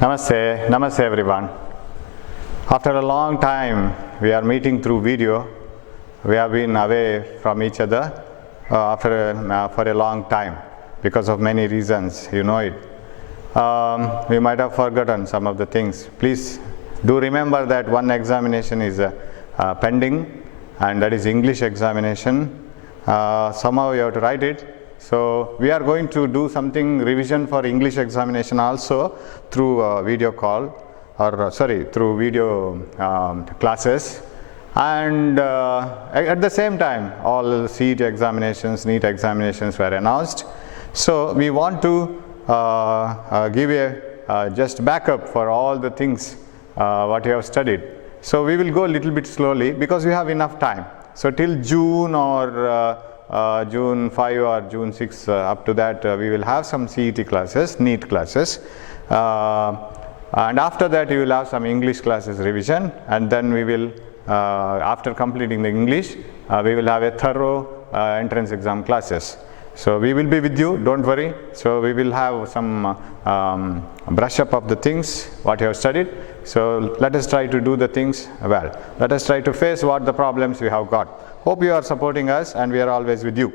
Namaste, Namaste everyone. After a long time, we are meeting through video. We have been away from each other for a long time because of many reasons, you know it. We might have forgotten some of the things. Please do remember that one examination is pending, and that is English examination. Somehow you have to write it. So we are going to do something revision for English examination also through video call, or through video classes. And at the same time, all CET examinations, NEET examinations were announced. So we want to give a just backup for all the things what you have studied. So we will go a little bit slowly because we have enough time. So till June or June 5 or June 6, up to that we will have some CET classes, NEET classes, and after that you will have some English classes revision, and then we will after completing the English we will have a thorough entrance exam classes. So we will be with you, don't worry. So we will have some brush up of the things what you have studied. So let us try to do the things well. Let us try to face what the problems we have got. Hope you are supporting us, and we are always with you.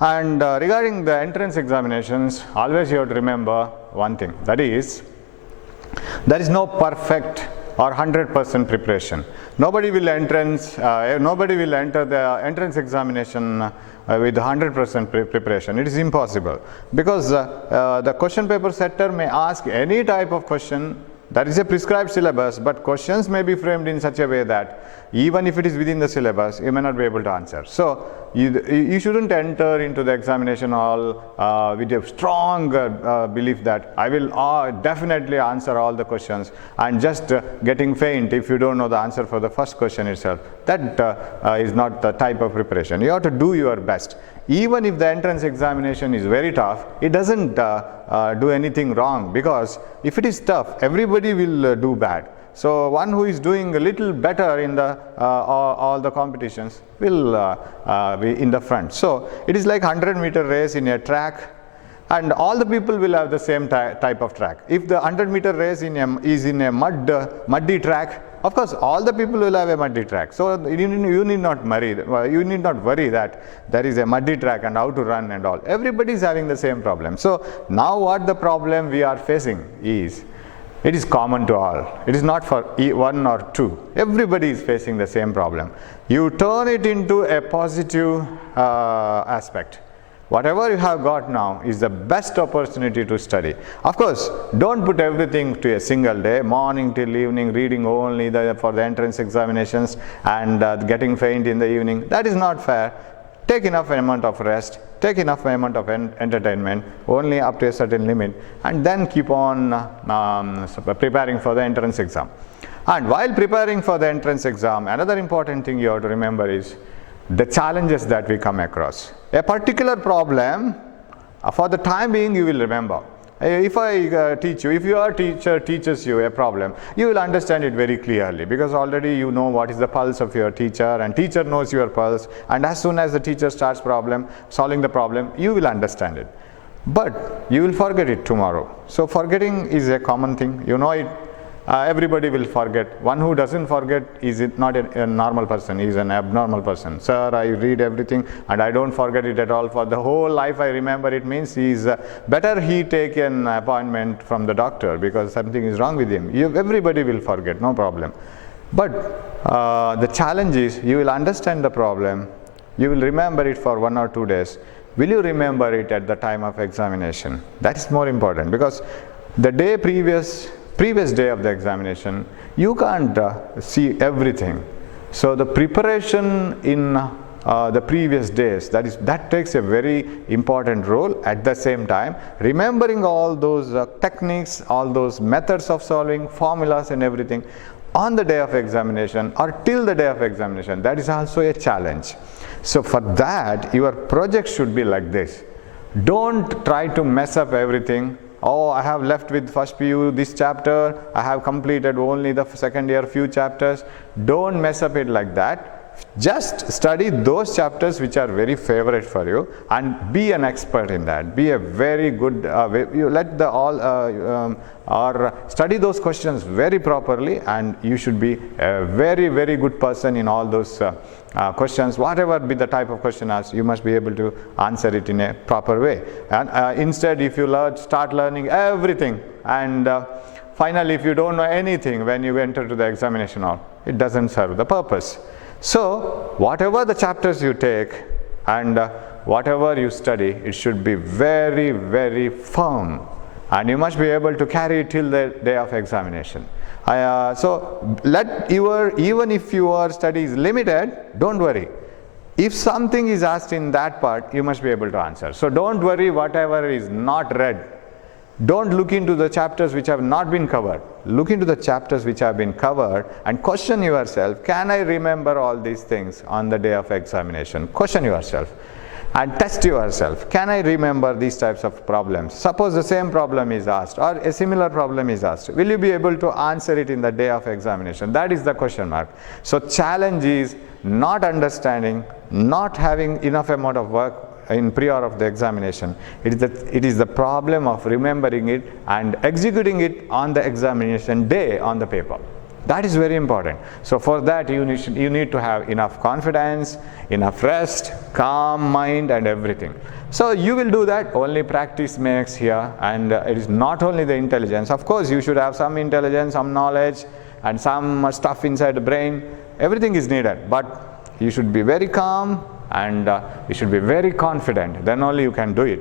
And regarding the entrance examinations, always you have to remember one thing, that is, there is no perfect or 100% preparation. Nobody will enter the entrance examination with 100% preparation. It is impossible, because the question paper setter may ask any type of question. That is a prescribed syllabus, but questions may be framed in such a way that even if it is within the syllabus, you may not be able to answer. So you shouldn't enter into the examination hall with a strong belief that I will definitely answer all the questions, and just getting faint if you don't know the answer for the first question itself. That is not the type of preparation. You have to do your best. Even if the entrance examination is very tough, it doesn't do anything wrong, because if it is tough, everybody will do bad. So one who is doing a little better in the all the competitions will be in the front. So it is like 100-meter race in a track, and all the people will have the same type of track. If the 100-meter race is in a muddy track, of course all the people will have a muddy track. So you need not worry that there is a muddy track and how to run and all. Everybody is having the same problem. So now what the problem we are facing is, it is common to all. It is not for one or two. Everybody is facing the same problem. You turn it into a positive aspect. Whatever you have got now is the best opportunity to study. Of course, don't put everything to a single day, morning till evening, reading only for the entrance examinations and getting faint in the evening. That is not fair. Take enough amount of rest, take enough amount of entertainment, only up to a certain limit, and then keep on preparing for the entrance exam. And while preparing for the entrance exam, another important thing you have to remember is the challenges that we come across. A particular problem, for the time being you will remember. If I teach you, if your teacher teaches you a problem, you will understand it very clearly, because already you know what is the pulse of your teacher, and teacher knows your pulse, and as soon as the teacher starts solving the problem, you will understand it. But you will forget it tomorrow. So forgetting is a common thing, you know it. Everybody will forget. One who doesn't forget is not a normal person, he is an abnormal person. Sir, I read everything and I don't forget it at all. For the whole life I remember it, means he is better he take an appointment from the doctor, because something is wrong with him. Everybody will forget, no problem. But the challenge is, you will understand the problem, you will remember it for 1 or 2 days. Will you remember it at the time of examination? That is more important, because the day previous day of the examination, you can't see everything. So the preparation in the previous days, that takes a very important role. At the same time, remembering all those techniques, all those methods of solving, formulas and everything on the day of examination or till the day of examination, that is also a challenge. So for that, your project should be like this. Don't try to mess up everything. Oh, I have left with first PU this chapter, I have completed only the second year few chapters. Don't mess up it like that. Just study those chapters which are very favorite for you and be an expert in that. Be a very good, you let the or study those questions very properly, and you should be a very, very good person in all those questions. Whatever be the type of question asked, you must be able to answer it in a proper way. And instead, if you start learning everything, and finally if you don't know anything when you enter to the examination hall, it doesn't serve the purpose. So whatever the chapters you take and whatever you study, it should be very, very firm, and you must be able to carry it till the day of examination. So even if your study is limited, don't worry. If something is asked in that part, you must be able to answer. So don't worry whatever is not read. Don't look into the chapters which have not been covered. Look into the chapters which have been covered and question yourself, can I remember all these things on the day of examination? Question yourself and test yourself. Can I remember these types of problems? Suppose the same problem is asked or a similar problem is asked. Will you be able to answer it in the day of examination? That is the question mark. So challenge is not understanding, not having enough amount of work in prior of the examination. It is the problem of remembering it and executing it on the examination day on the paper. That is very important. So for that you need to have enough confidence, enough rest, calm mind and everything. So you will do that. Only practice makes here, and it is not only the intelligence. Of course you should have some intelligence, some knowledge and some stuff inside the brain. Everything is needed, but you should be very calm and you should be very confident. Then only you can do it.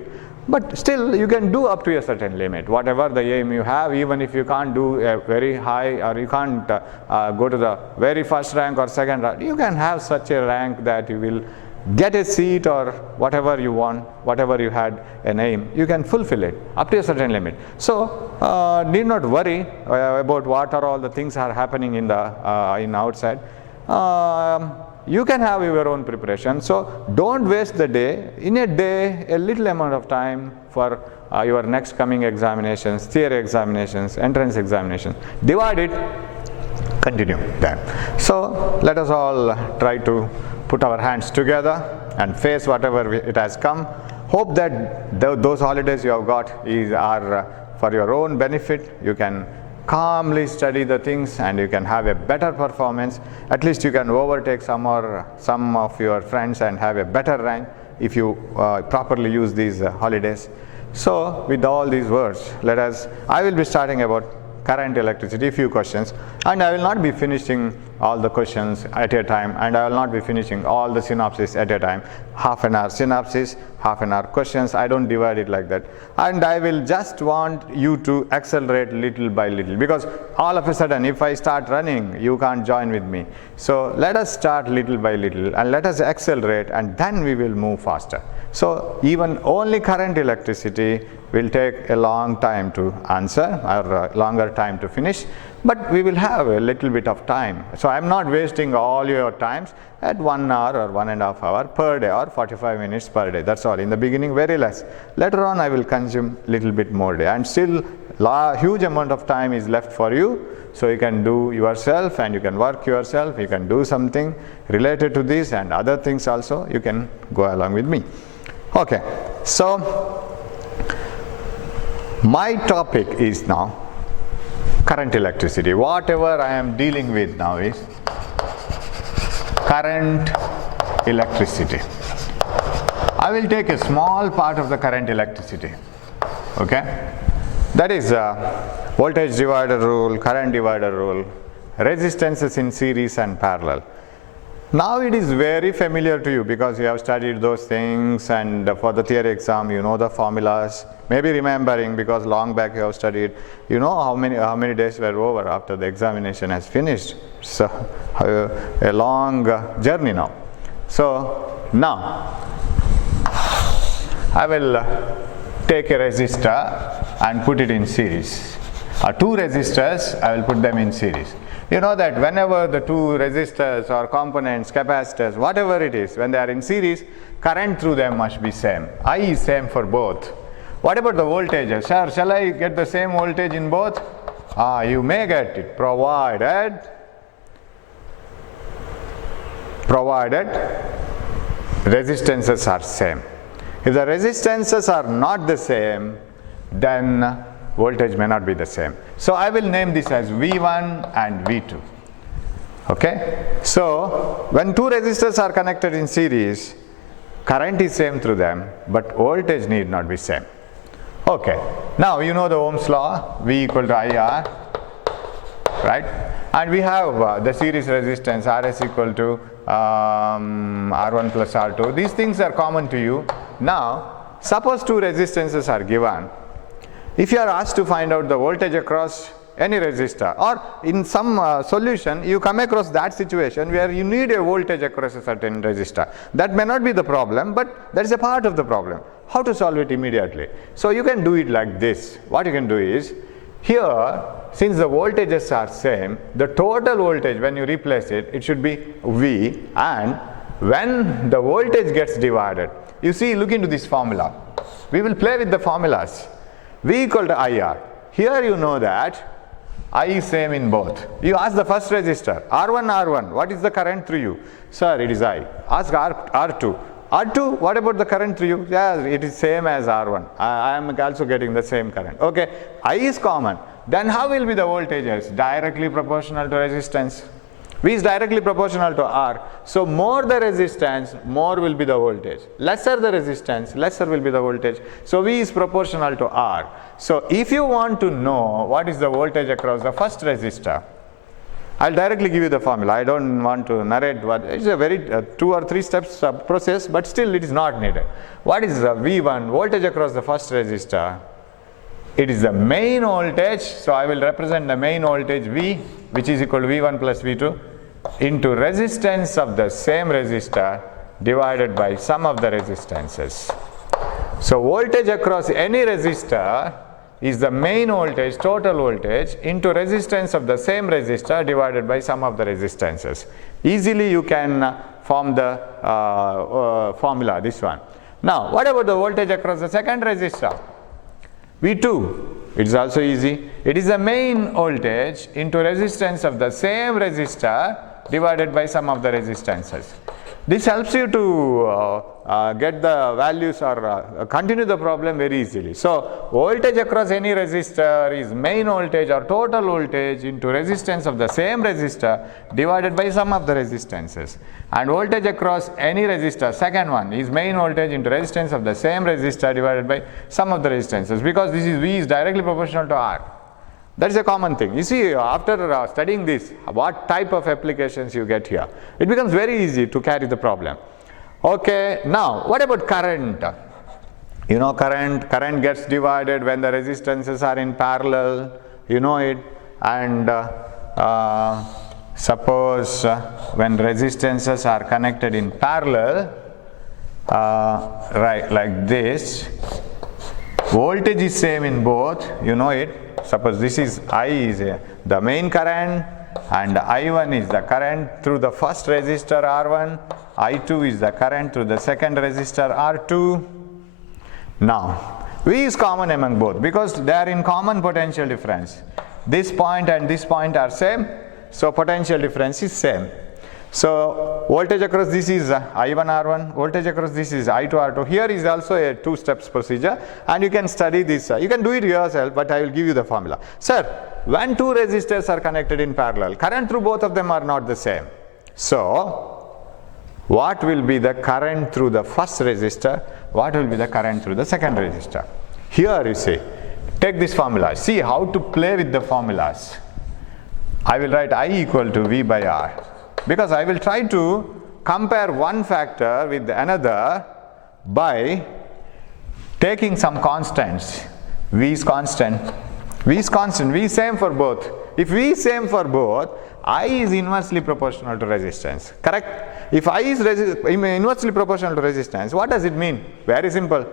But still you can do up to a certain limit. Whatever the aim you have, even if you can't do a very high or you can't go to the very first rank or second rank, you can have such a rank that you will get a seat or whatever you want, whatever you had an aim, you can fulfill it up to a certain limit. So need not worry about what are all the things are happening in outside. You can have your own preparation. So don't waste the day. In a day, a little amount of time for your next coming examinations, theory examinations, entrance examinations. Divide it, continue then. So let us all try to put our hands together and face whatever it has come. Hope that those holidays you have got are for your own benefit. You can calmly study the things and you can have a better performance. At least you can overtake some of your friends and have a better rank if you properly use these holidays. So with all these words, I will be starting about current electricity, few questions, and I will not be finishing all the questions at a time, and I will not be finishing all the synopsis at a time. Half an hour synopsis, half an hour questions. I don't divide it like that, and I will just want you to accelerate little by little, because all of a sudden if I start running, you can't join with me. So let us start little by little and let us accelerate, and then we will move faster. So even only current electricity will take a long time to answer or a longer time to finish, but we will have a little bit of time. So I am not wasting all your times at 1 hour or 1.5 hours per day or 45 minutes per day. That's all. In the beginning very less. Later on I will consume little bit more day, and still huge amount of time is left for you. So you can do yourself and you can work yourself. You can do something related to this and other things also. You can go along with me. Okay, so my topic is now current electricity. Whatever I am dealing with now is current electricity. I will take a small part of the current electricity. Okay, that is voltage divider rule, current divider rule, resistances in series and parallel. Now it is very familiar to you because you have studied those things, and for the theory exam you know the formulas. Maybe remembering because long back you have studied. You know how many days were over after the examination has finished. So a long journey now. So now I will take a resistor and put it in series. Two resistors, I will put them in series. You know that whenever the two resistors or components, capacitors, whatever it is, when they are in series, current through them must be same. I is same for both. What about the voltages? Sir, shall I get the same voltage in both? You may get it, provided provided resistances are same. If the resistances are not the same, then voltage may not be the same. So I will name this as V1 and V2. Okay? So when two resistors are connected in series, current is same through them, but voltage need not be same. Okay. Now you know the Ohm's law, V equal to IR, right? And we have the series resistance Rs equal to R1 plus R2. These things are common to you. Now, suppose two resistances are given. If you are asked to find out the voltage across any resistor, or in some solution you come across that situation where you need a voltage across a certain resistor, that may not be the problem, but that is a part of the problem. How to solve it immediately? So you can do it like this. What you can do is, here, since the voltages are same, the total voltage when you replace it, it should be V, and when the voltage gets divided, you see, look into this formula. We will play with the formulas. V equal to IR. Here you know that I is same in both. You ask the first resistor, R1, what is the current through you? Sir, it is I. Ask R2. R2, what about the current through you? Yeah, it is same as R1. I am also getting the same current. Okay, I is common. Then how will be the voltages? Directly proportional to resistance. V is directly proportional to R. So more the resistance, more will be the voltage. Lesser the resistance, lesser will be the voltage. So V is proportional to R. So if you want to know what is the voltage across the first resistor, I'll directly give you the formula. I don't want to narrate what, it's a very 2 or 3 steps process, but still it is not needed. What is the V1, voltage across the first resistor? It is the main voltage, so I will represent the main voltage V, which is equal to V1 plus V2 into resistance of the same resistor divided by sum of the resistances. So voltage across any resistor is the main voltage, total voltage, into resistance of the same resistor divided by sum of the resistances. Easily you can form the formula, this one. Now, what about the voltage across the second resistor? V2, it is also easy. It is the main voltage into resistance of the same resistor divided by sum of the resistances. This helps you to get the values or continue the problem very easily. So, voltage across any resistor is main voltage or total voltage into resistance of the same resistor divided by sum of the resistances. And voltage across any resistor, second one, is main voltage into resistance of the same resistor divided by sum of the resistances, because this is V is directly proportional to R. That is a common thing. You see, after studying this, what type of applications you get here, it becomes very easy to carry the problem. Okay, now what about current? You know, current gets divided when the resistances are in parallel, you know it, and suppose when resistances are connected in parallel, right, like this, voltage is same in both, you know it. Suppose this is I is the main current and I1 is the current through the first resistor R1, I2 is the current through the second resistor R2. Now, V is common among both because they are in common potential difference. This point and this point are same, so potential difference is same. So, voltage across this is I1 R1, voltage across this is I2 R2. Here is also a 2 steps procedure, and you can study this. You can do it yourself, but I will give you the formula. Sir, when two resistors are connected in parallel, current through both of them are not the same. So, what will be the current through the first resistor? What will be the current through the second resistor? Here you see, take this formula. See how to play with the formulas. I will write I equal to V by R. Because I will try to compare one factor with another by taking some constants. V is constant, V is constant, V is same for both. If V is same for both, I is inversely proportional to resistance, correct? If I is inversely proportional to resistance, what does it mean? Very simple.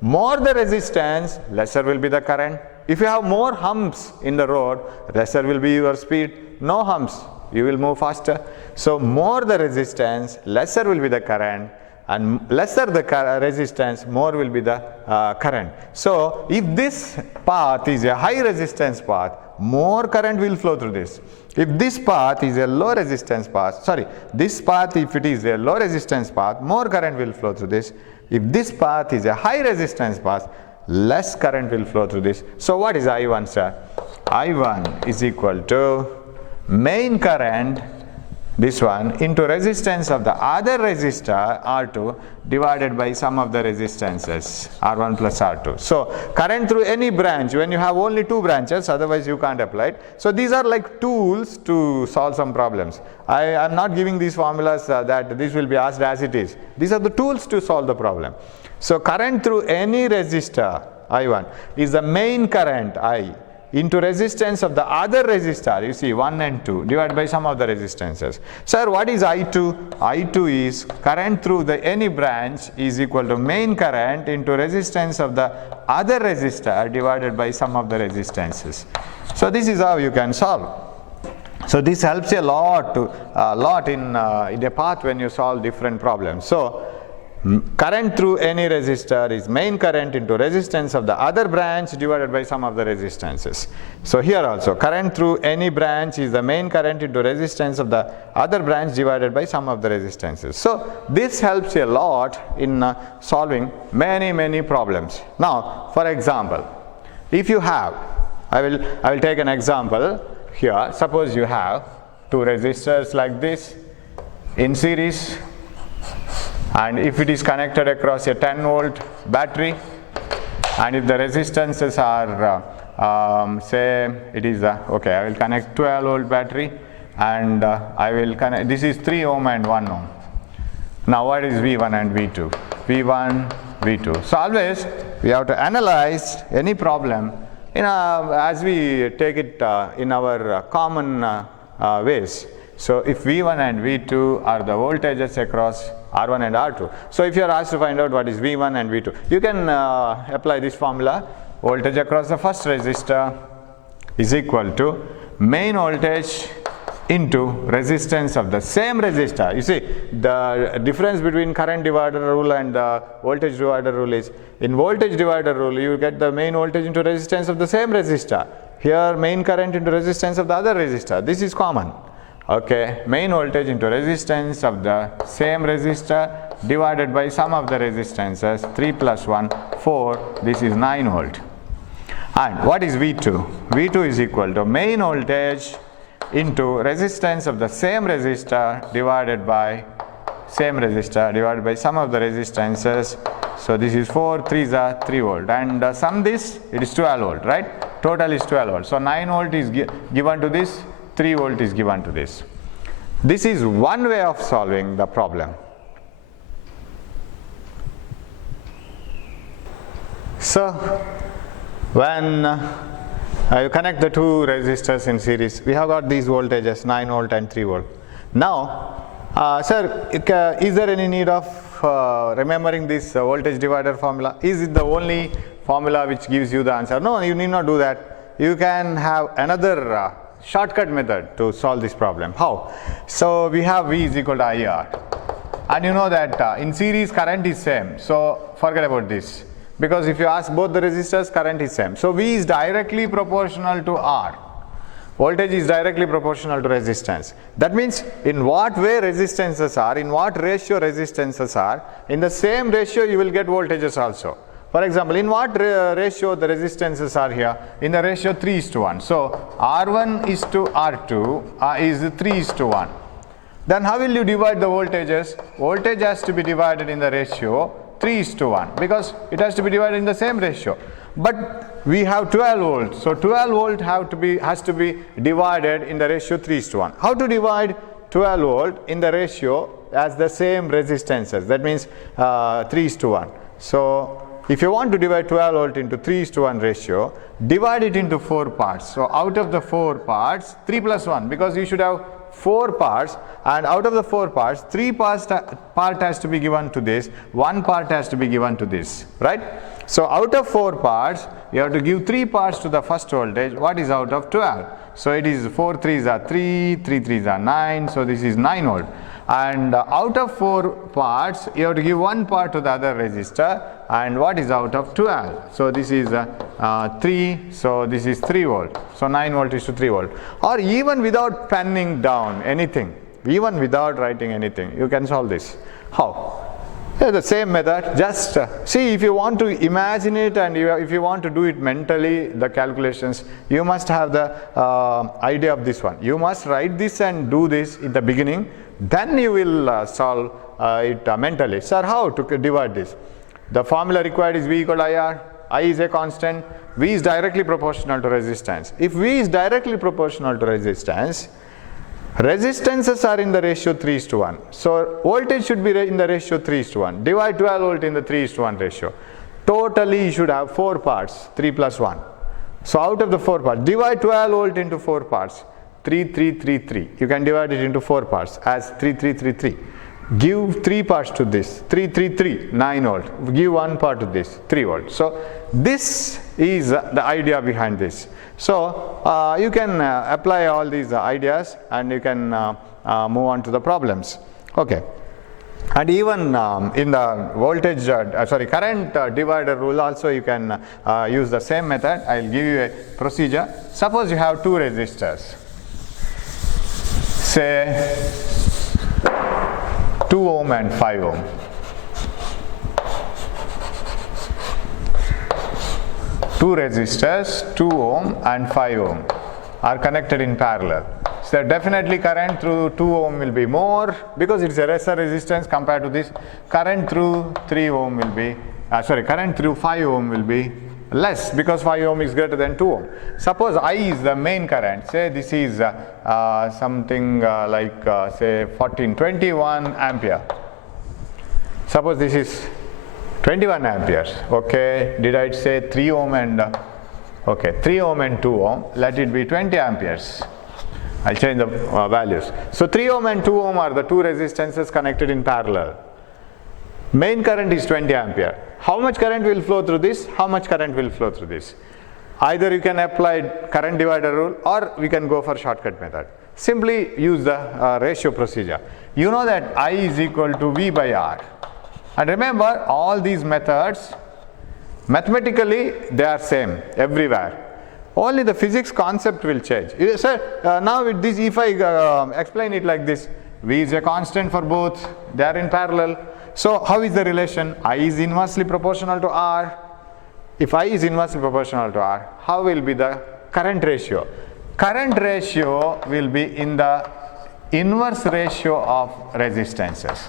More the resistance, lesser will be the current. If you have more humps in the road, lesser will be your speed. No humps, you will move faster. So more the resistance, lesser will be the current, and lesser the resistance, more will be the current. So if this path is a high resistance path, more current will flow through this. If this path is a low resistance path, this path, if it is a low resistance path, more current will flow through this. If this path is a high resistance path, less current will flow through this. So what is I1, sir? I1 is equal to main current, this one, into resistance of the other resistor R2 divided by sum of the resistances R1 plus R2. So current through any branch, when you have only two branches, otherwise you can't apply it. So these are like tools to solve some problems. I am not giving these formulas that this will be asked as it is. These are the tools to solve the problem. So current through any resistor I1 is the main current I into resistance of the other resistor, you see 1 and 2 divided by sum of the resistances. Sir, what is I2? I2 is current through the any branch is equal to main current into resistance of the other resistor divided by sum of the resistances. So this is how you can solve. So this helps you a lot in a path when you solve different problems. So current through any resistor is main current into resistance of the other branch divided by sum of the resistances. So here also current through any branch is the main current into resistance of the other branch divided by sum of the resistances. So this helps a lot in solving many problems. Now for example, if you have, I will take an example here. Suppose you have two resistors like this in series, and if it is connected across a 10 volt battery, and if the resistances are say it is okay, I will connect 12 volt battery, and I will connect, this is 3 ohm and 1 ohm. Now what is V1 and V2? V1, V2. So always we have to analyze any problem as we take it in our common ways. So if V1 and V2 are the voltages across R1 and R2. So if you are asked to find out what is V1 and V2, you can apply this formula. Voltage across the first resistor is equal to main voltage into resistance of the same resistor. You see, the difference between current divider rule and voltage divider rule is, in voltage divider rule you get the main voltage into resistance of the same resistor. Here main current into resistance of the other resistor. This is common. Okay, main voltage into resistance of the same resistor divided by sum of the resistances, 3 plus 1, 4, this is 9 volt. And what is V2? V2 is equal to main voltage into resistance of the same resistor divided by sum of the resistances. So this is 4, 3 is 3 volt, and sum this, it is 12 volt, right? Total is 12 volt. So 9 volt is given to this, 3 volt is given to this. This is one way of solving the problem. So when you connect the two resistors in series, we have got these voltages 9 volt and 3 volt. Now sir, is there any need of remembering this voltage divider formula? Is it the only formula which gives you the answer? No, you need not do that. You can have another shortcut method to solve this problem. How? So we have V is equal to IR, and you know that in series current is same, so forget about this, because if you ask both the resistors, current is same. So V is directly proportional to R. Voltage is directly proportional to resistance. That means in what way resistances are, in what ratio resistances are, in the same ratio you will get voltages also. For example, in what ratio the resistances are here? In the ratio 3:1. So R1 is to R2 is 3:1. Then how will you divide the voltages? Voltage has to be divided in the ratio 3:1 because it has to be divided in the same ratio. But we have 12 volts, so 12 volt has to be divided in the ratio 3:1. How to divide 12 volt in the ratio as the same resistances? That means 3:1. So if you want to divide 12 volt into 3:1 ratio, divide it into 4 parts. So out of the 4 parts, 3 plus 1, because you should have 4 parts, and out of the 4 parts, 3 part has to be given to this, 1 part has to be given to this, right? So out of 4 parts, you have to give 3 parts to the first voltage. What is out of 12? So it is 4 3s are 3, 3 3s are 9, so this is 9 volt. And out of 4 parts, you have to give 1 part to the other resistor, and what is out of 12? So this is 3, so this is 3 volt. So 9 volt is to 3 volt. Or even without penning down anything, even without writing anything, you can solve this. How? The same method, just see, if you want to imagine it and if you want to do it mentally, the calculations, you must have the idea of this one. You must write this and do this in the beginning, then you will solve it mentally. Sir, how to divide this? The formula required is V equal to IR, I is a constant, V is directly proportional to resistance. If V is directly proportional to resistance, resistances are in the ratio 3:1. So voltage should be in the ratio 3:1. Divide 12 volt in the 3:1 ratio. Totally you should have 4 parts, 3 plus 1. So out of the 4 parts, divide 12 volt into 4 parts, 3, 3, 3, 3. You can divide it into 4 parts as 3, 3, 3, 3. Give 3 parts to this, 3, 3, 3, 9 volt. Give 1 part to this, 3 volt. So this is the idea behind this. So you can apply all these ideas and you can move on to the problems. Okay. And even in the voltage, current divider rule also you can use the same method. I will give you a procedure. Suppose you have 2 resistors, say 2 ohm and 5 ohm. Two resistors, 2 ohm and 5 ohm are connected in parallel. So definitely current through 2 ohm will be more because it's a lesser resistance compared to this. Current through 3 ohm will be, current through 5 ohm will be less because 5 ohm is greater than 2 ohm. Suppose I is the main current. Say this is something say 21 ampere. Suppose this is 21 amperes. Okay, did I say 3 ohm and 3 ohm and 2 ohm? Let it be 20 amperes. I'll change the values. So 3 ohm and 2 ohm are the 2 resistances connected in parallel. Main current is 20 ampere. How much current will flow through this? How much current will flow through this? Either you can apply current divider rule or we can go for shortcut method. Simply use the ratio procedure. You know that I is equal to V by R. And remember, all these methods, mathematically they are same everywhere. Only the physics concept will change. Sir, now with this, if I explain it like this, V is a constant for both, they are in parallel. So how is the relation? I is inversely proportional to R. If I is inversely proportional to R, how will be the current ratio? Current ratio will be in the inverse ratio of resistances,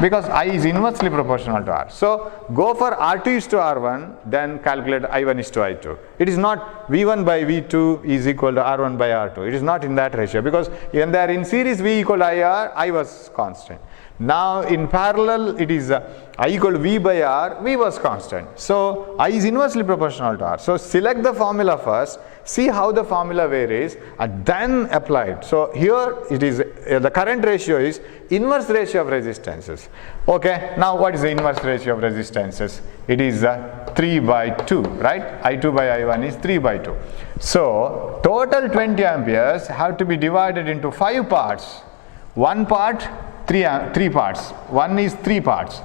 because I is inversely proportional to R. So go for R2 is to R1, then calculate I1 is to I2. It is not V1 by V2 is equal to R1 by R2. It is not in that ratio, because when they are in series, V equal to IR, I was constant. Now in parallel, it is I equal to V by R, V was constant. So I is inversely proportional to R. So select the formula first, see how the formula varies, and then apply it. So here it is, the current ratio is inverse ratio of resistances. Okay, now what is the inverse ratio of resistances? It is 3 by 2, right? I2 by I1 is 3 by 2. So total 20 amperes have to be divided into 5 parts. One part, 3 parts. One is 3 parts.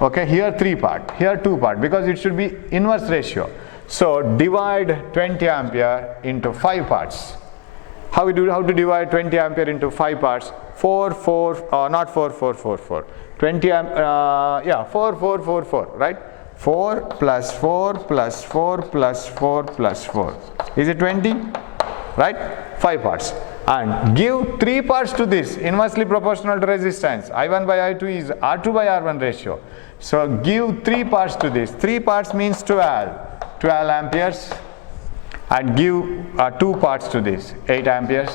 Okay, here 3 part, here 2 part, because it should be inverse ratio. So divide 20 ampere into 5 parts. How to divide 20 ampere into 5 parts? 4, 4, not 4, 4, 4, 4. 20 4, 4, 4, 4, right? 4 plus 4 plus 4 plus 4 plus 4. Is it 20? Right? 5 parts. And give 3 parts to this, inversely proportional to resistance. I1 by I2 is R2 by R1 ratio. So give 3 parts to this. 3 parts means 12 amperes. And give 2 parts to this, 8 amperes.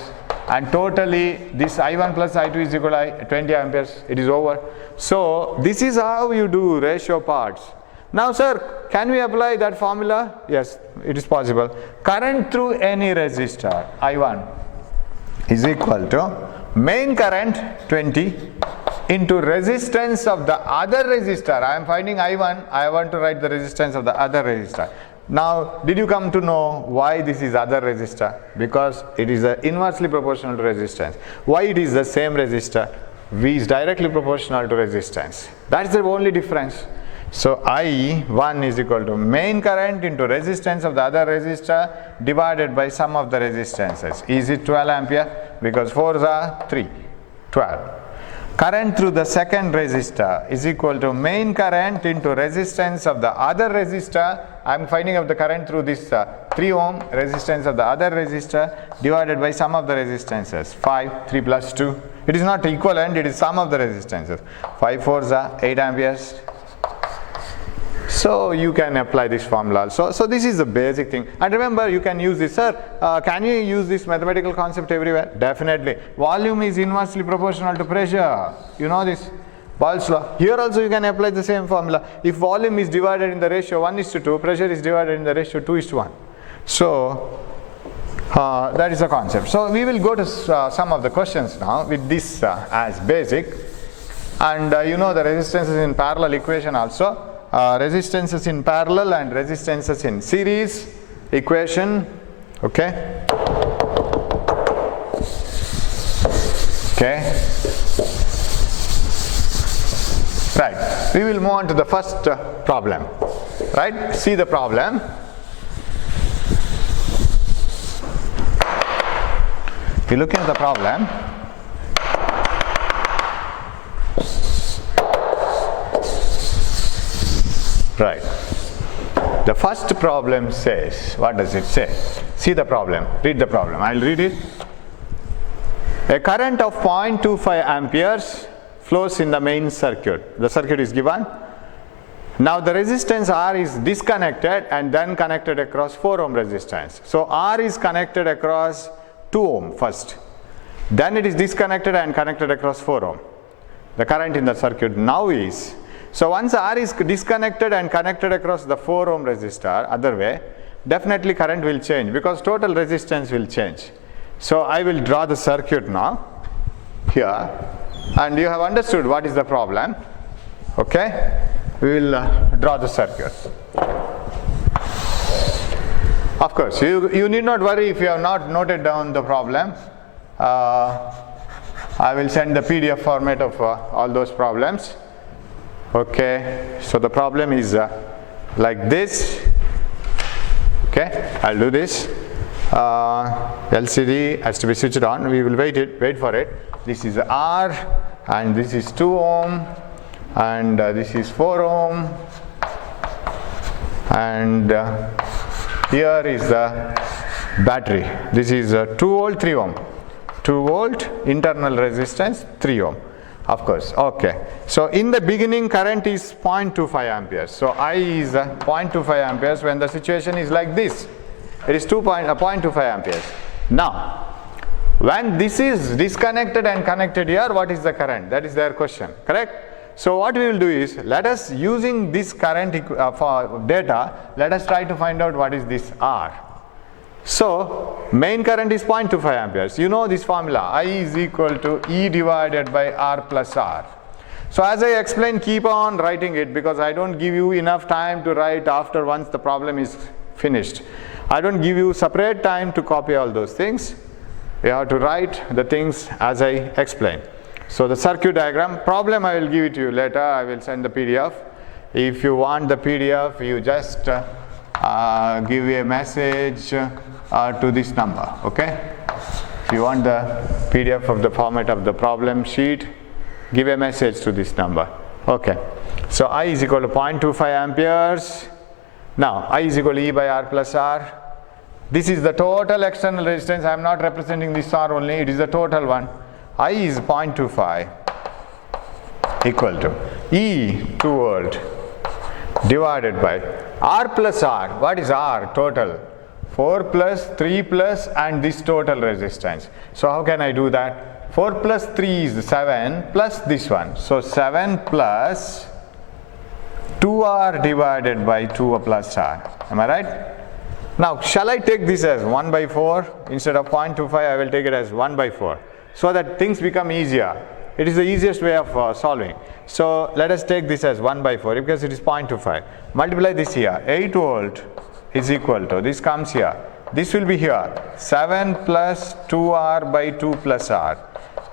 And totally this I1 plus I2 is equal to 20 amperes. It is over. So this is how you do ratio parts. Now sir, can we apply that formula? Yes, it is possible. Current through any resistor, I1, is equal to main current 20 into resistance of the other resistor. I am finding I1, I want to write the resistance of the other resistor. Now, did you come to know why this is other resistor? Because it is inversely proportional to resistance. Why it is the same resistor? V is directly proportional to resistance. That is the only difference. So I1 is equal to main current into resistance of the other resistor divided by sum of the resistances. Is it 12 ampere? Because 4s are 3, 12. Current through the second resistor is equal to main current into resistance of the other resistor. I am finding out the current through this 3 ohm resistance of the other resistor divided by sum of the resistances. 5, 3 plus 2. It is not equivalent, it is sum of the resistances. 5 4s are 8 amperes. So you can apply this formula. So this is the basic thing. And remember, you can use this. Sir, can you use this mathematical concept everywhere? Definitely. Volume is inversely proportional to pressure. You know this. Paul's law. Here also you can apply the same formula. If volume is divided in the ratio 1:2, pressure is divided in the ratio 2:1. So that is the concept. So we will go to some of the questions now with this as basic. And you know the resistances in parallel equation also. Resistances in parallel and resistances in series equation. Okay. Right. We will move on to the first problem. Right. See the problem. You look at the problem. Right. The first problem says, what does it say? See the problem. Read the problem. I'll read it. A current of 0.25 amperes flows in the main circuit. The circuit is given. Now the resistance R is disconnected and then connected across 4 ohm resistance. So R is connected across 2 ohm first. Then it is disconnected and connected across 4 ohm. The current in the circuit now is, so once R is disconnected and connected across the 4 ohm resistor, other way, definitely current will change because total resistance will change. So I will draw the circuit now here, and you have understood what is the problem. Okay, we will draw the circuit. Of course, you need not worry if you have not noted down the problem. I will send the PDF format of all those problems. Okay, so the problem is like this. Okay, I'll do this. LCD has to be switched on. We will wait for it. This is R, and this is 2 ohm, and this is 4 ohm, and here is the battery. This is 2 volt, 3 ohm. 2 volt, internal resistance, 3 ohm. Of course, okay. So in the beginning, current is 0.25 amperes. So I is 0.25 amperes when the situation is like this. It is 0.25 amperes. Now, when this is disconnected and connected here, what is the current? That is their question, correct? So what we will do is, let us, using this current for data, let us try to find out what is this R. So main current is 0.25 amperes. You know this formula, I is equal to E divided by R plus R. So as I explained, keep on writing it because I don't give you enough time to write after once the problem is finished. I don't give you separate time to copy all those things. You have to write the things as I explain. So the circuit diagram, problem I will give it to you later. I will send the PDF. If you want the PDF, you just give a message to this number, okay? If you want the PDF of the format of the problem sheet, give a message to this number, okay? So I is equal to 0.25 amperes. Now I is equal to E by R plus R. This is the total external resistance. I am not representing this R only, it is the total one. I is 0.25 equal to E 2 volt divided by R plus R. What is R total? 4 plus 3 plus and this total resistance. So how can I do that? 4 plus 3 is 7 plus this one. So 7 plus 2R divided by 2 plus R. Am I right? Now shall I take this as 1 by 4? Instead of 0.25 I will take it as 1 by 4. So that things become easier. It is the easiest way of solving. So let us take this as 1 by 4 because it is 0.25. Multiply this here. 8 volt is equal to, this comes here. This will be here. 7 plus 2R by 2 plus R.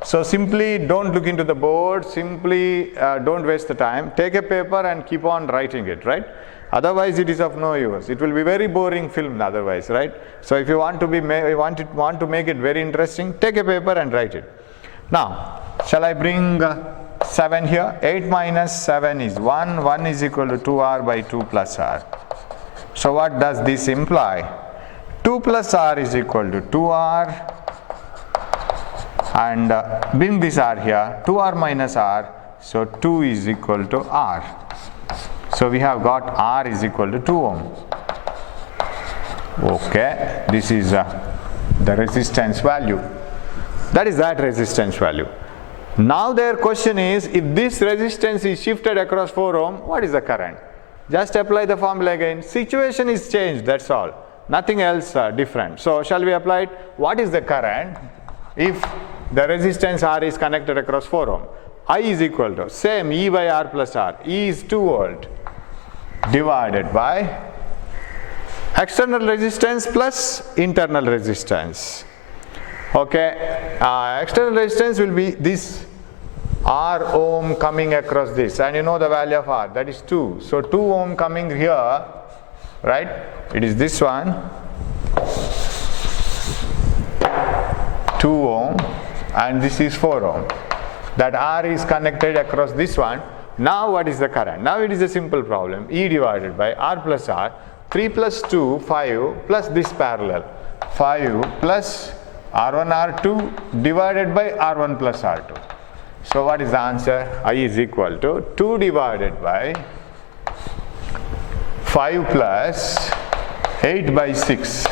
So simply don't look into the board, simply don't waste the time. Take a paper and keep on writing it, right? Otherwise it is of no use. It will be very boring film otherwise, right? So if you want to make it very interesting, take a paper and write it. Now, shall I bring 7 here? 8 minus 7 is 1. 1 is equal to 2r by 2 plus r. So what does this imply? 2 plus r is equal to 2r, and bring this r here, 2r minus r, so 2 is equal to r. So we have got r is equal to 2 ohm. Okay, this is the resistance value. That is that resistance value. Now their question is, if this resistance is shifted across 4 ohm, what is the current? Just apply the formula again. Situation is changed, that's all. Nothing else different. So shall we apply it? What is the current if the resistance R is connected across 4 ohm? I is equal to, same, E by R plus R. E is 2 volt divided by external resistance plus internal resistance. Okay, external resistance will be this R ohm coming across this, and you know the value of R, that is 2. So 2 ohm coming here, right? It is this one, 2 ohm, and this is 4 ohm. That R is connected across this one. Now what is the current? Now it is a simple problem. E divided by R plus R, 3 plus 2, 5, plus this parallel, 5 plus R1, R2 divided by R1 plus R2. So what is the answer? I is equal to 2 divided by 5 plus 8 by 6.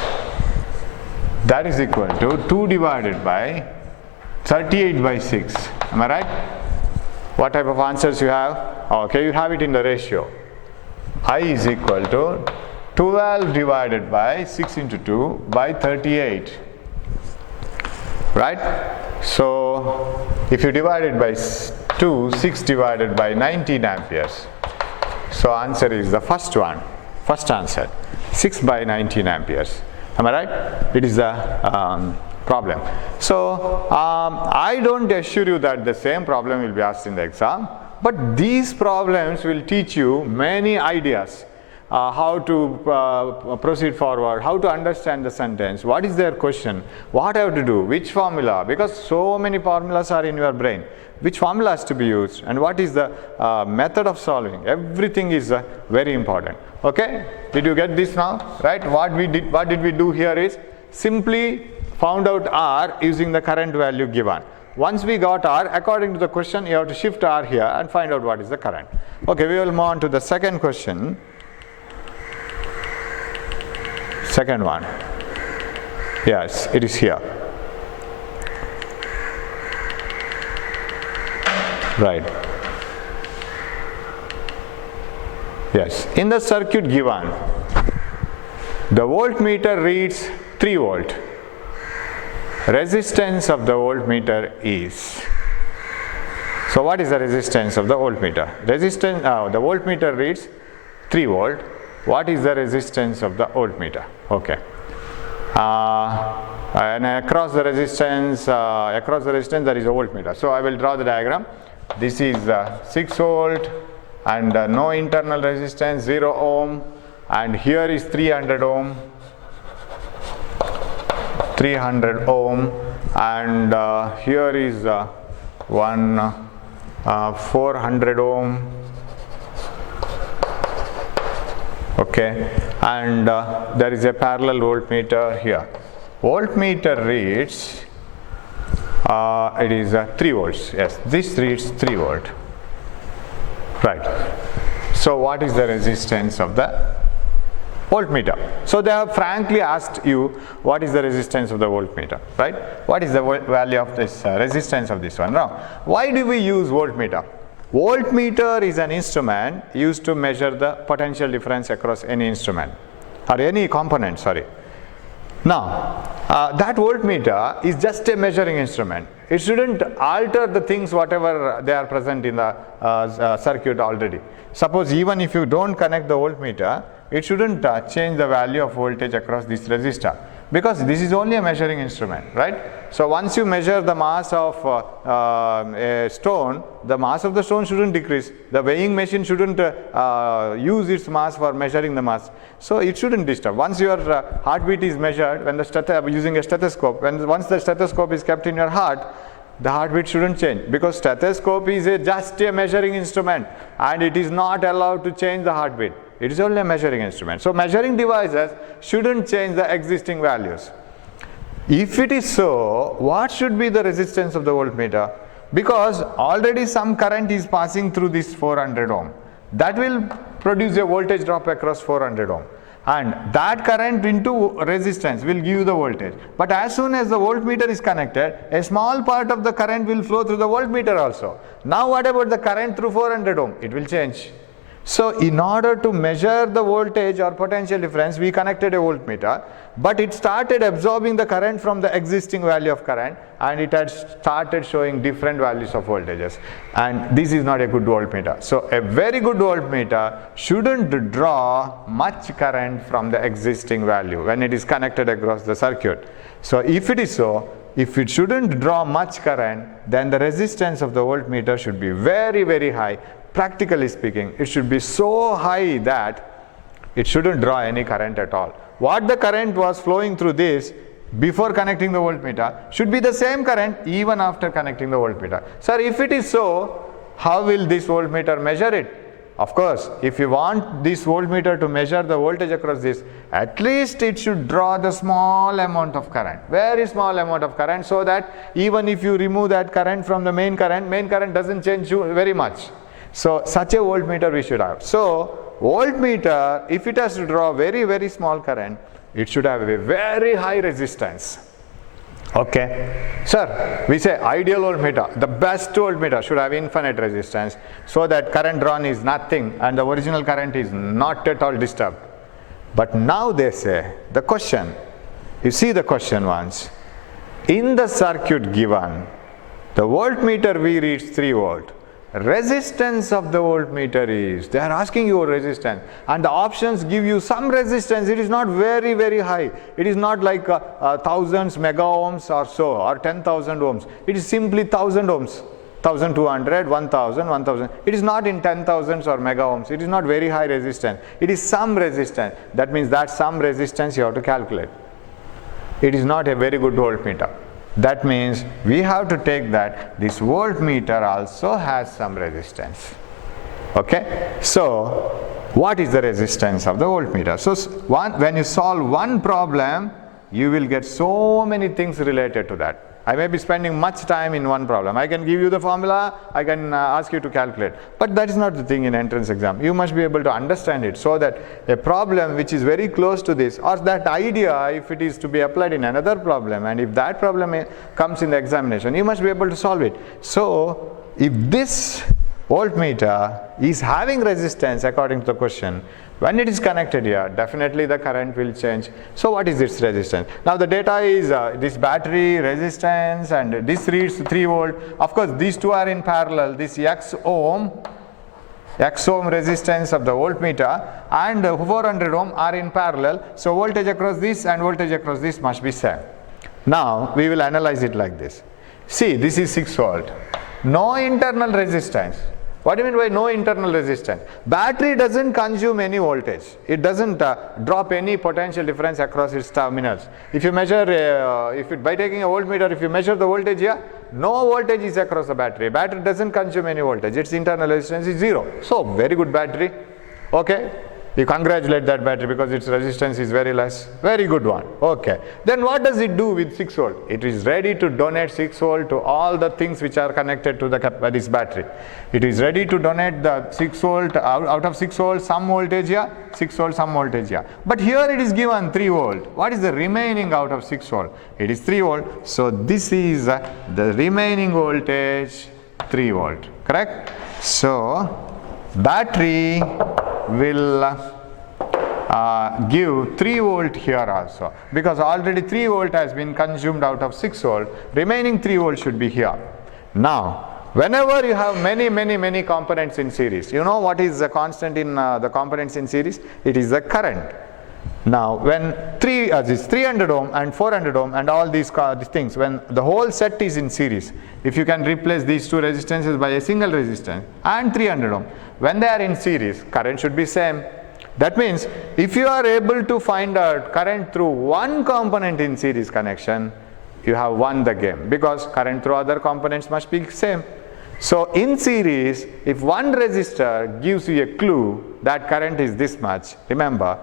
That is equal to 2 divided by 38 by 6. Am I right? What type of answers you have? Okay, you have it in the ratio. I is equal to 12 divided by 6 into 2 by 38. Right? So if you divide it by 2, 6 divided by 19 amperes. So answer is the first one, first answer, 6 by 19 amperes. Am I right? It is the problem. So I don't assure you that the same problem will be asked in the exam, but these problems will teach you many ideas. How to proceed forward, how to understand the sentence, what is their question, what I have to do, which formula, because so many formulas are in your brain, which formula has to be used, and what is the method of solving. Everything is very important. Okay, did you get this now? Right? What did we do here is simply found out R using the current value given. Once we got R, according to the question, you have to shift R here and find out what is the current. Okay, we will move on to the second question. Second one. Yes, it is here. Right. Yes. In the circuit given, the voltmeter reads 3 volt. Resistance of the voltmeter is. So what is the resistance of the voltmeter? The voltmeter reads 3 volt. What is the resistance of the voltmeter? Okay. And across the resistance there is a voltmeter. So I will draw the diagram. This is 6 volt and no internal resistance, 0 ohm, and here is 300 ohm, and here is 400 ohm. Okay, and there is a parallel voltmeter here. Voltmeter reads, it is 3 volts. Yes, this reads 3 volt. Right. So what is the resistance of the voltmeter? So they have frankly asked you, what is the resistance of the voltmeter? Right? What is the value of this resistance of this one? Now, why do we use voltmeter? Voltmeter is an instrument used to measure the potential difference across any instrument or any component, sorry. Now, that voltmeter is just a measuring instrument. It shouldn't alter the things whatever they are present in the circuit already. Suppose even if you don't connect the voltmeter, it shouldn't change the value of voltage across this resistor. because this is only a measuring instrument, right? So once you measure the mass of a stone, the mass of the stone shouldn't decrease. The weighing machine shouldn't use its mass for measuring the mass. So it shouldn't disturb. Once your heartbeat is measured, when using a stethoscope, once the stethoscope is kept in your heart, the heartbeat shouldn't change, because stethoscope is just a measuring instrument and it is not allowed to change the heartbeat. It is only a measuring instrument. So measuring devices shouldn't change the existing values. If it is so, what should be the resistance of the voltmeter? Because already some current is passing through this 400 ohm. That will produce a voltage drop across 400 ohm. And that current into resistance will give you the voltage. But as soon as the voltmeter is connected, a small part of the current will flow through the voltmeter also. Now what about the current through 400 ohm? It will change. So in order to measure the voltage or potential difference, we connected a voltmeter, but it started absorbing the current from the existing value of current, and it had started showing different values of voltages. And this is not a good voltmeter. So a very good voltmeter shouldn't draw much current from the existing value when it is connected across the circuit. So if it is so, if it shouldn't draw much current, then the resistance of the voltmeter should be very, very high. Practically speaking, it should be so high that it shouldn't draw any current at all. What the current was flowing through this before connecting the voltmeter should be the same current even after connecting the voltmeter. Sir, if it is so, how will this voltmeter measure it? Of course, if you want this voltmeter to measure the voltage across this, at least it should draw the small amount of current, very small amount of current, so that even if you remove that current from the main current doesn't change very much. So such a voltmeter we should have. So voltmeter, if it has to draw very, very small current, it should have a very high resistance. Okay. Sir, we say ideal voltmeter, the best voltmeter should have infinite resistance, so that current drawn is nothing and the original current is not at all disturbed. But now they say, the question, you see the question once, in the circuit given, the voltmeter we reach 3 volt. Resistance of the voltmeter is, they are asking you resistance, and the options give you some resistance. It is not very, very high. It is not like thousands mega ohms or so, or 10,000 ohms. It is simply 1000 ohms, 1200, 1000, 1000. It is not in 10,000s or mega ohms. It is not very high resistance. It is some resistance. That means that some resistance you have to calculate. It is not a very good voltmeter. That means we have to take that this voltmeter also has some resistance. Okay? So what is the resistance of the voltmeter? So when you solve one problem, you will get so many things related to that. I may be spending much time in one problem. I can give you the formula, I can ask you to calculate. But that is not the thing in entrance exam. You must be able to understand it, so that a problem which is very close to this, or that idea, if it is to be applied in another problem, and if that problem comes in the examination, you must be able to solve it. So if this voltmeter is having resistance according to the question, when it is connected here, definitely the current will change. So what is its resistance? Now the data is this battery resistance, and this reads 3 volt. Of course these two are in parallel, this X ohm resistance of the voltmeter and 400 ohm are in parallel. So voltage across this and voltage across this must be same. Now we will analyze it like this. See, this is 6 volt. No internal resistance. What do you mean by no internal resistance? Battery doesn't consume any voltage. It doesn't drop any potential difference across its terminals. If you measure, by taking a voltmeter, if you measure the voltage here, no voltage is across the battery. Battery doesn't consume any voltage. Its internal resistance is 0. So very good battery. Okay. You congratulate that battery because its resistance is very less. Very good one. Okay. Then what does it do with 6 volt? It is ready to donate 6 volt to all the things which are connected to this battery. It is ready to donate the 6 volt, out of 6 volt some voltage here, 6 volt some voltage here. But here it is given 3 volt. What is the remaining out of 6 volt? It is 3 volt. So this is the remaining voltage 3 volt. Correct? So battery will give 3 volt here also, because already 3 volt has been consumed out of 6 volt. Remaining 3 volt should be here. Now whenever you have many components in series, you know what is the constant in the components in series? It is the current. Now when this 300 ohm and 400 ohm and all these things, when the whole set is in series, if you can replace these two resistances by a single resistance and 300 ohm, when they are in series, current should be same. That means if you are able to find out current through one component in series connection, you have won the game, because current through other components must be same. So in series, if one resistor gives you a clue that current is this much, remember,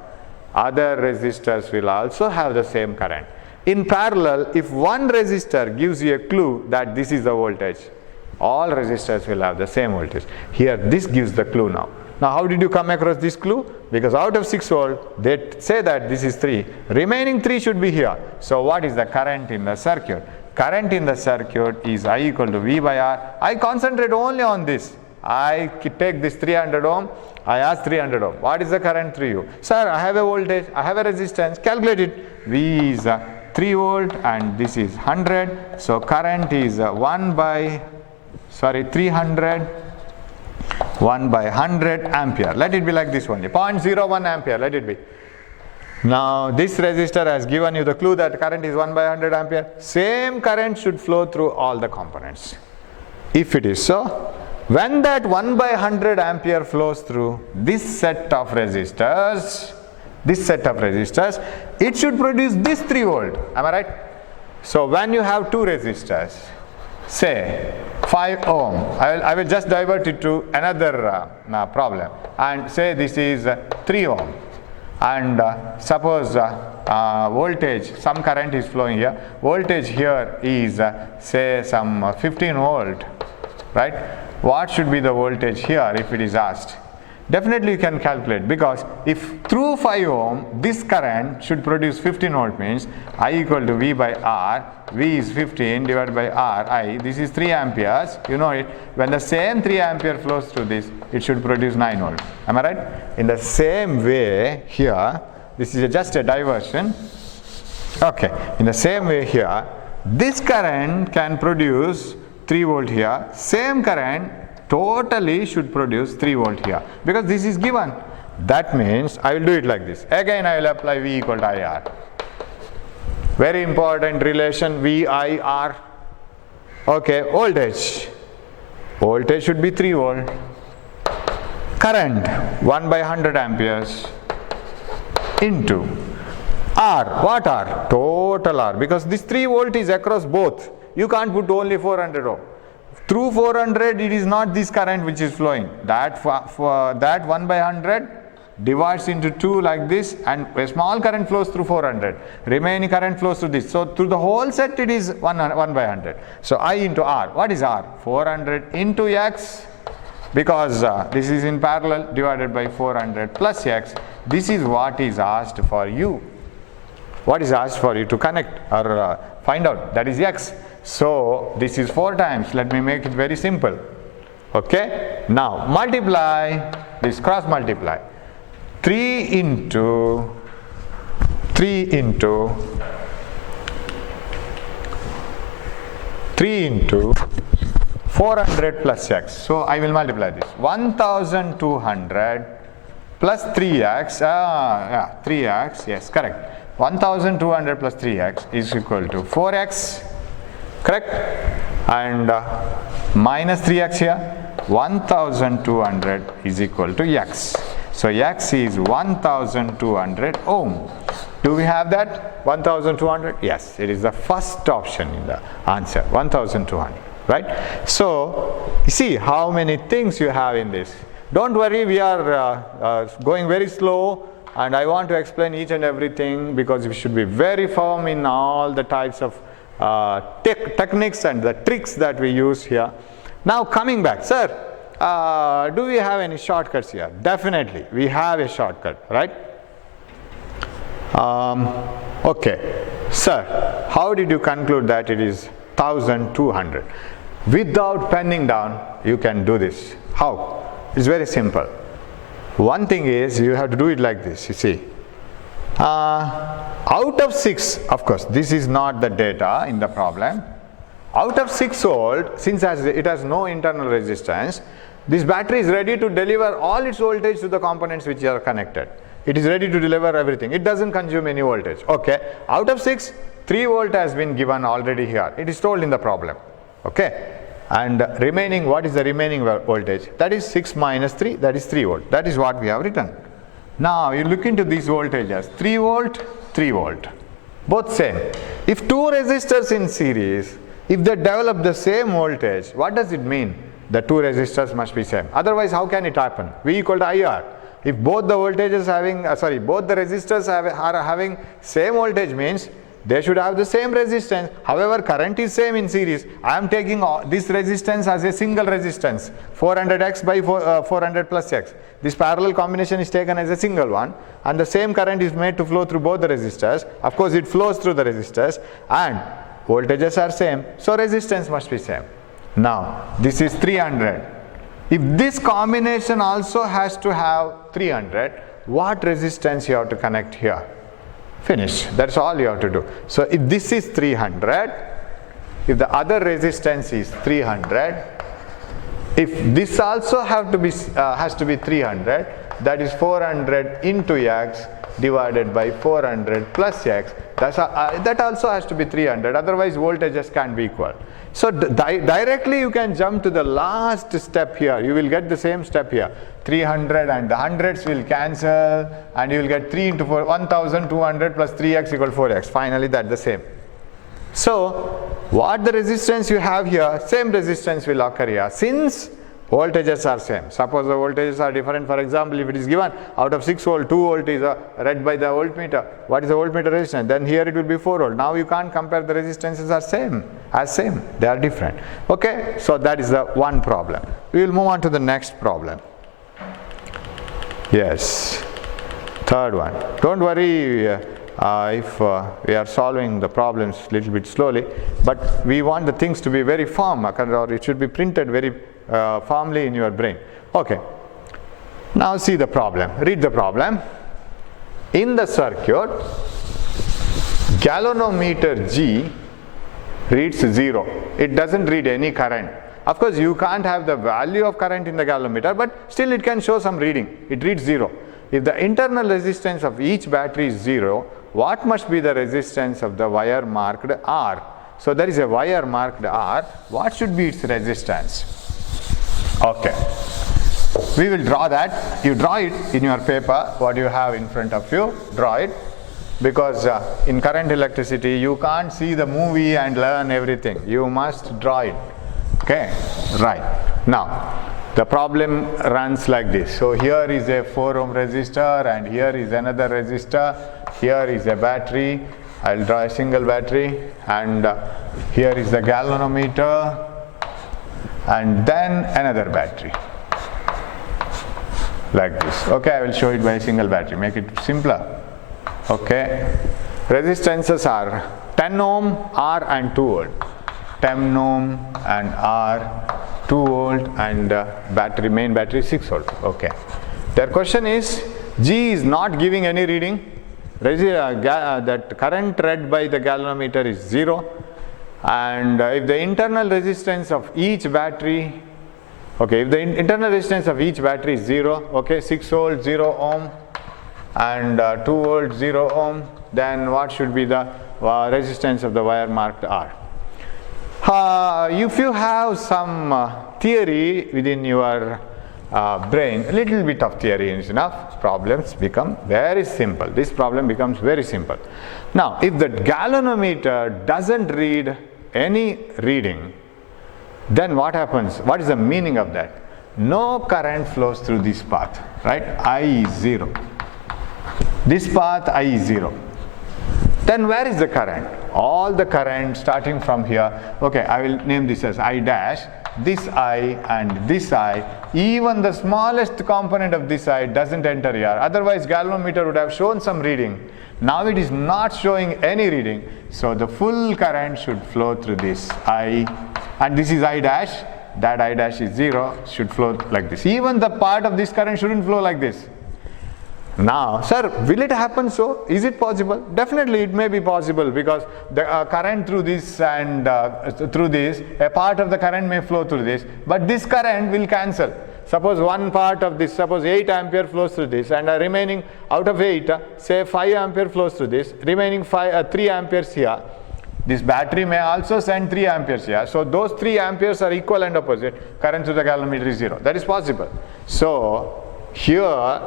other resistors will also have the same current. In parallel, if one resistor gives you a clue that this is the voltage, all resistors will have the same voltage. Here, this gives the clue now. Now, how did you come across this clue? Because out of 6 volt, they say that this is 3. Remaining 3 should be here. So, what is the current in the circuit? Current in the circuit is I equal to V by R. I concentrate only on this. I take this 300 ohm. I ask 300 ohm. What is the current through you? Sir, I have a voltage. I have a resistance. Calculate it. V is 3 volt and this is 100. So, current is 300. 1 by 100 ampere. Let it be like this only. 0.01 ampere. Let it be. Now, this resistor has given you the clue that current is 1 by 100 ampere. Same current should flow through all the components. If it is so, when that 1 by 100 ampere flows through this set of resistors, it should produce this 3 volt. Am I right? So, when you have two resistors, say 5 ohm, I will just divert it to another problem and say this is 3 ohm, and suppose voltage, some current is flowing here, voltage here is say some 15 volt, right? What should be the voltage here if it is asked? Definitely you can calculate, because if through 5 ohm this current should produce 15 volt, means I equal to V by R. V is 15 divided by R, I. This is 3 amperes. You know it. When the same 3 ampere flows through this, it should produce 9 volt. Am I right? In the same way here, this is just a diversion. Okay. In the same way here, this current can produce 3 volt here. Same current totally should produce 3 volt here, because this is given. That means I will do it like this. Again I will apply V equal to IR. Very important relation, VIR. Okay, voltage. Voltage should be 3 volt. Current 1 by 100 amperes into R. What R? Total R, because this 3 volt is across both. You can't put only 400 ohm. Through 400, it is not this current which is flowing. That 1 by 100 divides into 2 like this, and a small current flows through 400. Remaining current flows through this. So, through the whole set, it is 1 by 100. So, I into R. What is R? 400 into X, because this is in parallel, divided by 400 plus X. This is what is asked for you. What is asked for you to connect or find out? That is X. So, this is 4 times. Let me make it very simple. Okay. Now, multiply this, cross multiply. 3 into 400 plus X. So, I will multiply this. 1200 plus 3X. 3X. Yes, correct. 1200 plus 3X is equal to 4X. Correct? And minus 3X here. 1200 is equal to X. So, X is 1200 ohm. Do we have that? 1200? Yes, it is the first option in the answer. 1200, right? So, you see how many things you have in this. Don't worry, we are going very slow, and I want to explain each and everything, because we should be very firm in all the types of techniques and the tricks that we use here. Now, coming back, sir, do we have any shortcuts here? Definitely, we have a shortcut, right? Okay, sir, how did you conclude that it is 1200? Without penning down, you can do this. How? It's very simple. One thing is, you have to do it like this, you see. Out of 6, of course, this is not the data in the problem. Out of 6 volt, since it has no internal resistance, this battery is ready to deliver all its voltage to the components which are connected. It is ready to deliver everything. It doesn't consume any voltage. Okay. Out of 6, 3 volt has been given already here. It is told in the problem. Okay. And remaining, what is the remaining voltage? That is 6 minus 3, that is 3 volt. That is what we have written. Now you look into these voltages, 3 volt, 3 volt. Both same. If two resistors in series, if they develop the same voltage, what does it mean? The two resistors must be same. Otherwise, how can it happen? V equal to IR. If both the voltages both the resistors are having same voltage, means they should have the same resistance. However, current is same in series. I am taking this resistance as a single resistance, 400x by 400 plus x. This parallel combination is taken as a single one, and the same current is made to flow through both the resistors. Of course, it flows through the resistors, and voltages are same, so resistance must be same. Now, this is 300. If this combination also has to have 300, what resistance you have to connect here? Finish. That's all you have to do. So if this is 300, if the other resistance is 300, if this also has to be 300, that is 400 into x divided by 400 plus x. That also has to be 300. Otherwise, voltages can't be equal. So directly you can jump to the last step here. You will get the same step here. 300 and the hundreds will cancel, and you will get 3 into 4, 1200 plus 3x equal 4x. Finally, that's the same. So what the resistance you have here, same resistance will occur here, since voltages are same. Suppose the voltages are different. For example, if it is given out of 6 volt, 2 volt is read by the voltmeter. What is the voltmeter resistance? Then here it will be 4 volt. Now you can't compare the resistances are same. They are different. Okay, so that is the one problem. We will move on to the next problem. Yes, third one. Don't worry if we are solving the problems a little bit slowly, but we want the things to be very firm, or it should be printed very firmly in your brain. Okay, now see the problem. Read the problem. In the circuit, galvanometer G reads 0. It doesn't read any current. Of course, you can't have the value of current in the galvanometer, but still it can show some reading. It reads 0. If the internal resistance of each battery is 0, what must be the resistance of the wire marked R? So there is a wire marked R. What should be its resistance? Okay. We will draw that. You draw it in your paper, what you have in front of you. Draw it. Because in current electricity, you can't see the movie and learn everything. You must draw it. Okay, right. Now, the problem runs like this. So here is a 4 ohm resistor, and here is another resistor. Here is a battery. I'll draw a single battery, and here is the galvanometer, and then another battery. Like this. Okay, I will show it by a single battery. Make it simpler. Okay. Resistances are 10 ohm, R, and 2 volt. 10 ohm and R, 2 volt, and main battery 6 volt. Okay. Their question is, G is not giving any reading. That current read by the galvanometer is 0. And if the internal resistance of each battery, if the internal resistance of each battery is 0, 6 volt, 0 ohm, and 2 volt, 0 ohm, then what should be the resistance of the wire marked R? If you have some theory within your brain, a little bit of theory is enough, problems become very simple. This problem becomes very simple. Now, if the galvanometer doesn't read any reading, then what happens? What is the meaning of that? No current flows through this path, right? I is 0. This path, I is 0. Then where is the current? All the current starting from here. Okay, I will name this as I dash. This I and this I, even the smallest component of this I doesn't enter here. Otherwise, galvanometer would have shown some reading. Now it is not showing any reading. So the full current should flow through this I, and this is I dash. That I dash is 0, should flow like this. Even the part of this current shouldn't flow like this. Now, sir, will it happen so? Is it possible? Definitely it may be possible, because the current through this and through this, a part of the current may flow through this, but this current will cancel. Suppose one part of this, suppose 8 ampere flows through this, and remaining out of 8, say 5 ampere flows through this, remaining 3 amperes here. This battery may also send 3 amperes here. So those 3 amperes are equal and opposite. Current through the galvanometer is 0. That is possible. So here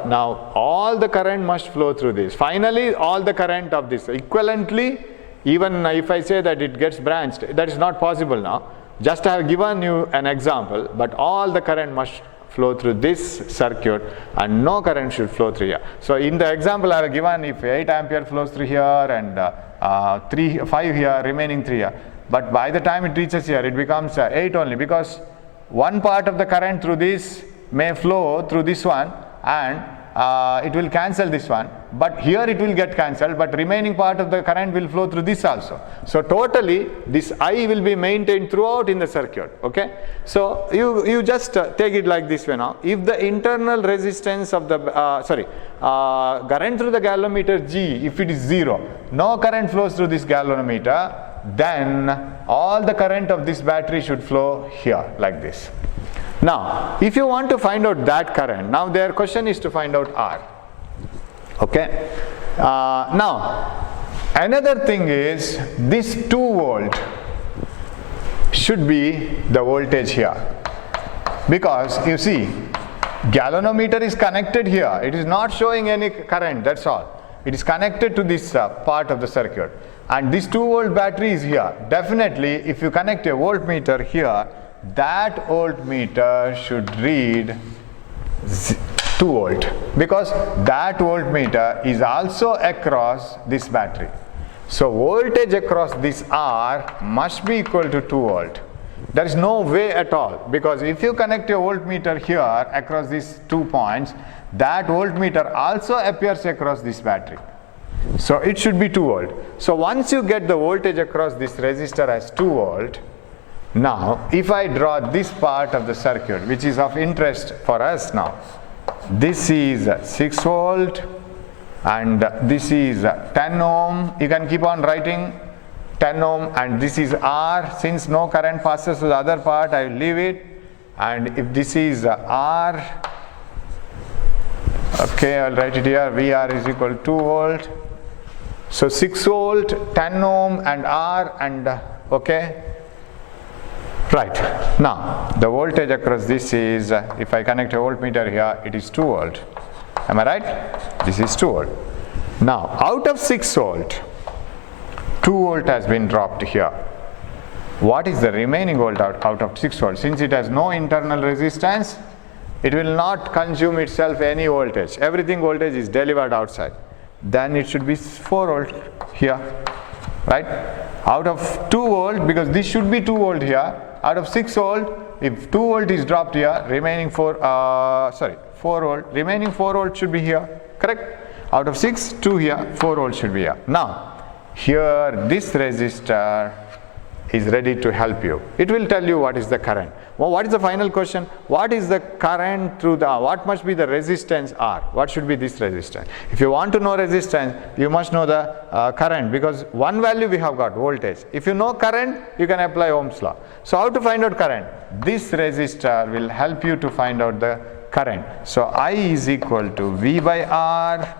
now all the current must flow through this. Finally, all the current of this equivalently, even if I say that it gets branched, that is not possible now. Just I have given you an example, but all the current must flow through this circuit and no current should flow through here. So in the example I have given, if 8 ampere flows through here and 5 here, remaining 3 here, but by the time it reaches here it becomes 8 only, because one part of the current through this may flow through this one and it will cancel this one, but here it will get cancelled, but remaining part of the current will flow through this also. So totally this I will be maintained throughout in the circuit. Okay, so you just take it like this way now. If the internal resistance of the current through the galvanometer G, if it is 0, no current flows through this galvanometer, then all the current of this battery should flow here like this. Now, if you want to find out that current, now their question is to find out R. Okay. Now, another thing is this 2 volt should be the voltage here, because you see, galvanometer is connected here. It is not showing any current. That's all. It is connected to this part of the circuit, and this 2 volt battery is here. Definitely, if you connect a voltmeter here, that voltmeter should read 2 volt, because that voltmeter is also across this battery. So voltage across this R must be equal to 2 volt. There is no way at all, because if you connect a voltmeter here across these 2 points, that voltmeter also appears across this battery. So it should be 2 volt. So once you get the voltage across this resistor as 2 volt, now if I draw this part of the circuit, which is of interest for us now, this is 6 volt and this is 10 ohm. You can keep on writing 10 ohm, and this is R. Since no current passes to the other part, I will leave it. And if this is R, okay, I will write it here, VR is equal to 2 volt. So 6 volt, 10 ohm and R, and okay. Right, now the voltage across this is, if I connect a voltmeter here, it is 2 volt. Am I right? This is 2 volt. Now out of 6 volt, 2 volt has been dropped here. What is the remaining volt out of 6 volt? Since it has no internal resistance, it will not consume itself any voltage. Everything voltage is delivered outside. Then it should be 4 volt here, right? Out of 2 volt, because this should be 2 volt here, out of 6 volt, if 2 volt is dropped here, remaining 4 volt, remaining 4 volt should be here, correct? Out of 6, 2 here, 4 volt should be here. Now, here this resistor is ready to help you. It will tell you what is the current. Well, what is the final question? What is the current through the, what must be the resistance R? What should be this resistance? If you want to know resistance, you must know the current, because one value we have got, voltage. If you know current, you can apply Ohm's law. So how to find out current? This resistor will help you to find out the current. So I is equal to V by R.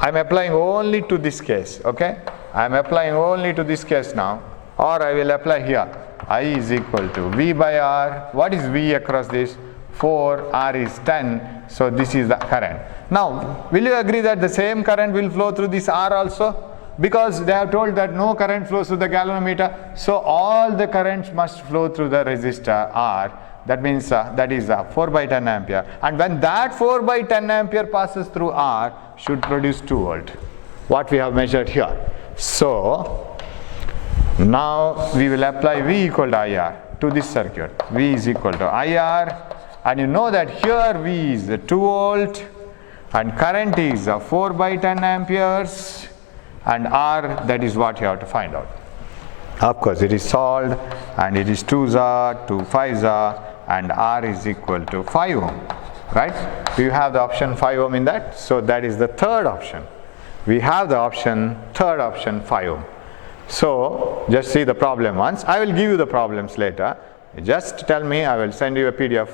I am applying only to this case, okay? I am applying only to this case now, or I will apply here. I is equal to V by R. What is V across this? 4, R is 10, so this is the current. Now, will you agree that the same current will flow through this R also? Because they have told that no current flows through the galvanometer, so all the currents must flow through the resistor R. That means that is 4 by 10 ampere. And when that 4 by 10 ampere passes through R, should produce 2 volt. What we have measured here. So, now we will apply V equal to IR to this circuit. V is equal to IR, and you know that here V is 2 volt and current is 4 by 10 amperes, and R, that is what you have to find out. Of course, it is solved, and it is 2 2 5 and R is equal to 5 ohm, right? Do you have the option 5 ohm in that? So that is the third option. We have the option, third option, 5 ohm. So just see the problem once. I will give you the problems later. Just tell me, I will send you a PDF.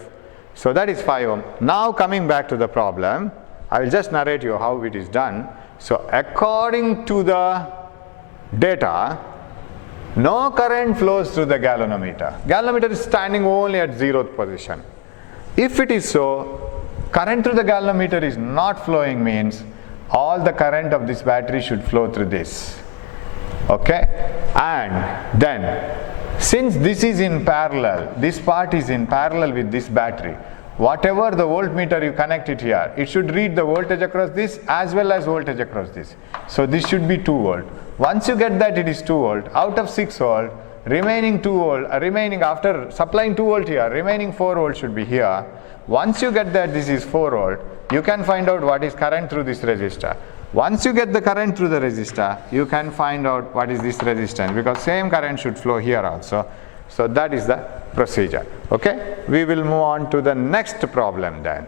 So that is 5 ohm. Now coming back to the problem, I will just narrate you how it is done. So according to the data, no current flows through the galvanometer. Galvanometer is standing only at 0th position. If it is so, current through the galvanometer is not flowing, means all the current of this battery should flow through this. Okay? And then, since this is in parallel, this part is in parallel with this battery, whatever the voltmeter you connect it here, it should read the voltage across this as well as voltage across this. So this should be 2 volt. Once you get that it is 2 volt, out of 6 volt, remaining 2 volt, remaining after supplying 2 volt here, remaining 4 volt should be here. Once you get that this is 4 volt, you can find out what is current through this resistor. Once you get the current through the resistor, you can find out what is this resistance, because same current should flow here also. So that is the procedure. Okay? We will move on to the next problem then.